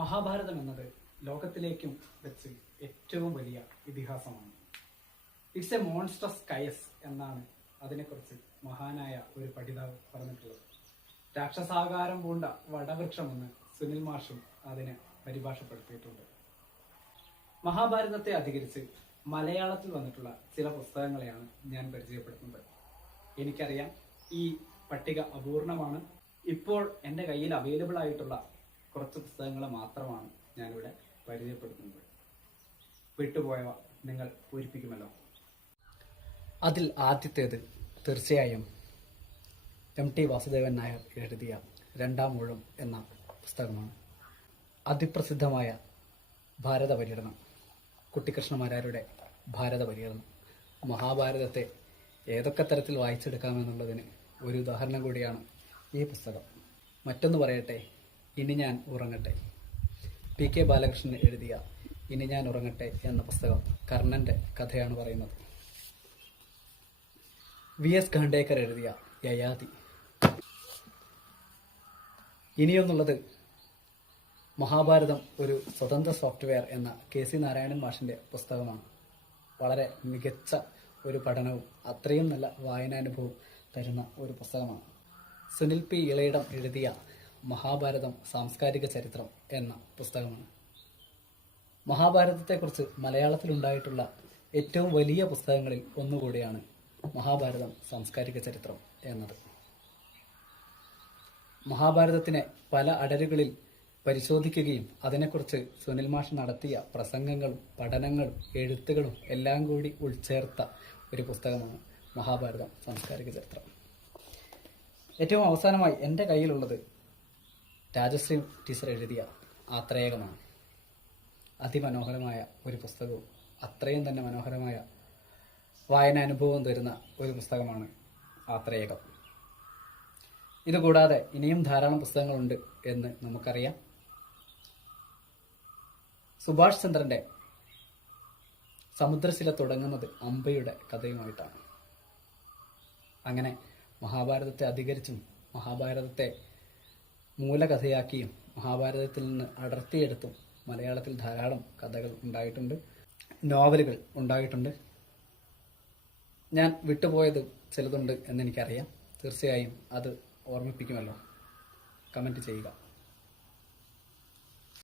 മഹാഭാരതം എന്നത് ലോകത്തിലേക്കും വെച്ച് ഏറ്റവും വലിയ ഇതിഹാസമാണ്. ഇറ്റ്സ് എ മോൺസ്ട്രസ് കയസ് എന്നാണ് അതിനെക്കുറിച്ച് മഹാനായ ഒരു പഠിതാവ് പറഞ്ഞിട്ടുള്ളത്. രാക്ഷസാകാരം പൂണ്ട വടവൃക്ഷമെന്ന് സുനിൽ മാഷും അതിനെ പരിഭാഷപ്പെടുത്തിയിട്ടുണ്ട്. മഹാഭാരതത്തെ അധികരിച്ച് മലയാളത്തിൽ വന്നിട്ടുള്ള ചില പുസ്തകങ്ങളെയാണ് ഞാൻ പരിചയപ്പെടുത്തുന്നത്. എനിക്കറിയാം ഈ പട്ടിക അപൂർണമാണ്. ഇപ്പോൾ എൻ്റെ കയ്യിൽ അവൈലബിൾ ആയിട്ടുള്ള കുറച്ച് പുസ്തകങ്ങൾ മാത്രമാണ് ഞാനിവിടെ പരിചയപ്പെടുത്തുന്നത്. വിട്ടുപോയവ നിങ്ങൾ പൂരിപ്പിക്കുമല്ലോ. അതിൽ ആദ്യത്തേത് തീർച്ചയായും MT വാസുദേവൻ നായർ എഴുതിയ രണ്ടാം ഊഴം എന്ന പുസ്തകമാണ്. അതിപ്രസിദ്ധമായ ഭാരത പര്യടനം, കുട്ടിക്കൃഷ്ണമാരാരുടെ ഭാരത പര്യടനം മഹാഭാരതത്തെ ഏതൊക്കെ തരത്തിൽ വായിച്ചെടുക്കാമെന്നുള്ളതിന് ഒരു ഉദാഹരണം കൂടിയാണ് ഈ പുസ്തകം. മറ്റൊന്ന് പറയട്ടെ, ഇനി ഞാൻ ഉറങ്ങട്ടെ. PK ബാലകൃഷ്ണൻ എഴുതിയ ഇനി ഞാൻ ഉറങ്ങട്ടെ എന്ന പുസ്തകം കർണന്റെ കഥയാണ് പറയുന്നത്. VS ഖാണ്ടേക്കർ എഴുതിയ യയാതി. ഇനിയൊന്നുള്ളത് മഹാഭാരതം ഒരു സ്വതന്ത്ര സോഫ്റ്റ്വെയർ എന്ന KC നാരായണൻ മാഷിന്റെ പുസ്തകമാണ്. വളരെ മികച്ച ഒരു പഠനവും അത്രയും നല്ല വായനാനുഭവം തരുന്ന ഒരു പുസ്തകമാണ്. സുനിൽ P ഇളയിടം എഴുതിയ മഹാഭാരതം സാംസ്കാരിക ചരിത്രം എന്ന പുസ്തകമാണ്. മഹാഭാരതത്തെക്കുറിച്ച് മലയാളത്തിലുണ്ടായിട്ടുള്ള ഏറ്റവും വലിയ പുസ്തകങ്ങളിൽ ഒന്നുകൂടിയാണ് മഹാഭാരതം സാംസ്കാരിക ചരിത്രം എന്നത്. മഹാഭാരതത്തിനെ പല അടരുകളിൽ പരിശോധിക്കുകയും അതിനെക്കുറിച്ച് സുനിൽ മാഷ് നടത്തിയ പ്രസംഗങ്ങളും പഠനങ്ങളും എഴുത്തുകളും എല്ലാം കൂടി ഉൾച്ചേർത്ത ഒരു പുസ്തകമാണ് മഹാഭാരതം സാംസ്കാരിക ചരിത്രം. ഏറ്റവും അവസാനമായി എൻ്റെ കയ്യിലുള്ളത് രാജശ്രീ ടീച്ചർ എഴുതിയ ആത്രേയകമാണ്. അതിമനോഹരമായ ഒരു പുസ്തകവും അത്രയും തന്നെ മനോഹരമായ വായനാനുഭവം തരുന്ന ഒരു പുസ്തകമാണ് ആത്രേയകം. ഇതുകൂടാതെ ഇനിയും ധാരാളം പുസ്തകങ്ങളുണ്ട് എന്ന് നമുക്കറിയാം. സുഭാഷ് ചന്ദ്രന്റെ സമുദ്രശില തുടങ്ങുന്നത് അമ്പയുടെ കഥയുമായിട്ടാണ്. അങ്ങനെ മഹാഭാരതത്തെ അധികരിച്ചും മഹാഭാരതത്തെ മൂലകഥയാക്കിയും മഹാഭാരതത്തിൽ നിന്ന് അടർത്തിയെടുത്തും മലയാളത്തിൽ ധാരാളം കഥകൾ ഉണ്ടായിട്ടുണ്ട്, നോവലുകൾ ഉണ്ടായിട്ടുണ്ട്. ഞാൻ വിട്ടുപോയത് ചിലതുണ്ട് എന്നെനിക്കറിയാം. തീർച്ചയായും അത് ഓർമ്മിപ്പിക്കുമല്ലോ. കമൻറ്റ് ചെയ്യുക.